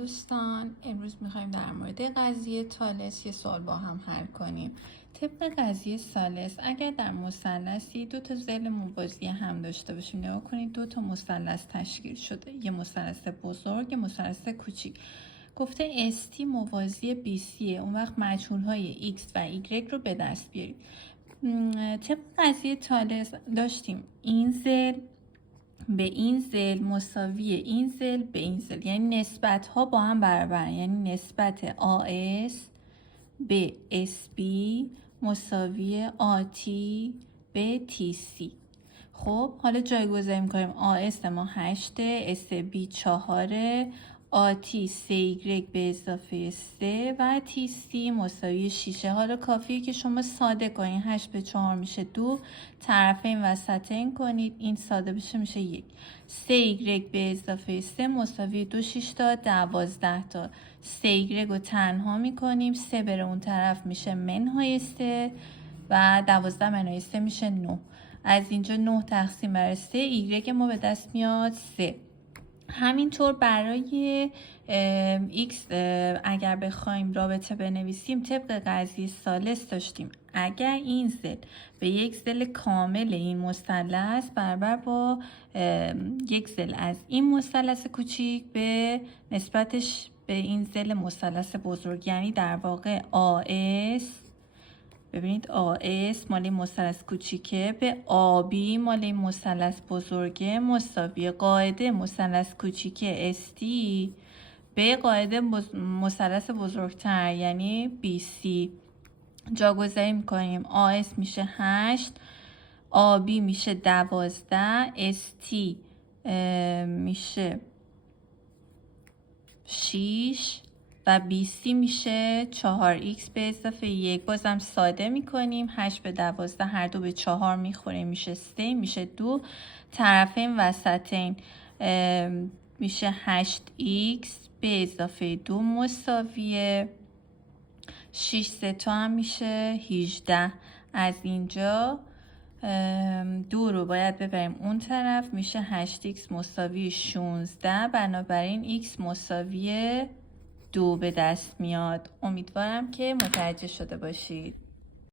دوستان، امروز میخوایم در مورد قضیه تالس یه سوال با هم حل کنیم. طبق قضیه ثالث اگر در مثلثی دو تا ضلع موازی هم داشته باشیم، نگاه کنید دو تا مثلث تشکیل شده، یه مثلث بزرگ، یه مثلث کوچیک. گفته ST موازی BC، اون وقت مجهول‌های X و Y رو به دست بیارید. طبق قضیه تالس داشتیم این ضلع به این ضلع مساوی این ضلع به این ضلع، یعنی نسبت ها با هم برابر، یعنی نسبت AS به SB مساوی AT به TC. خب حالا جایگذاری میکنیم. AS ما 8، SB 4، AT 3Y به اضافه 3 و TC مساوی 6. حالا کافیه که شما ساده کنید. 8 به 4 میشه 2، طرفین وسطین کنید، این ساده بشه میشه 1. 3Y به اضافه 3 مساوی 2، 6 تا 12 تا. 3Y رو تنها میکنیم، 3 بره اون طرف میشه منهای 3 و 12 منهای 3 میشه 9. از اینجا 9 تقسیم بر 3، ایگرگ ما به دست میاد 3. همینطور برای x اگر بخوایم رابطه بنویسیم طبق قضیه ثالث داشتیم اگر این ضلع به یک ضلع کامل این مثلث برابر با یک ضلع از این مثلث کوچیک به نسبتش به این ضلع مثلث بزرگ، یعنی در واقع AS، ببینید AS مال مثلث کوچیکه به AB مال این مثلث بزرگه مساوی قاعده مثلث کوچیکه ST به قاعده مثلث بزرگتر یعنی BC. جاگذاری میکنیم. AS میشه 8، AB میشه 12، ST میشه 6 و BC میشه 4x به اضافه 1. بازم ساده میکنیم. 8 به 12 هر دو به 4 میخوره میشه 3 میشه 2. طرفین وسطین میشه 8x به اضافه 2 مساوی 6. 3 تا هم میشه 18. از اینجا 2 رو باید ببریم اون طرف، میشه 8x مساوی 16. بنابراین x مساوی 2 به دست میاد. امیدوارم که متوجه شده باشید.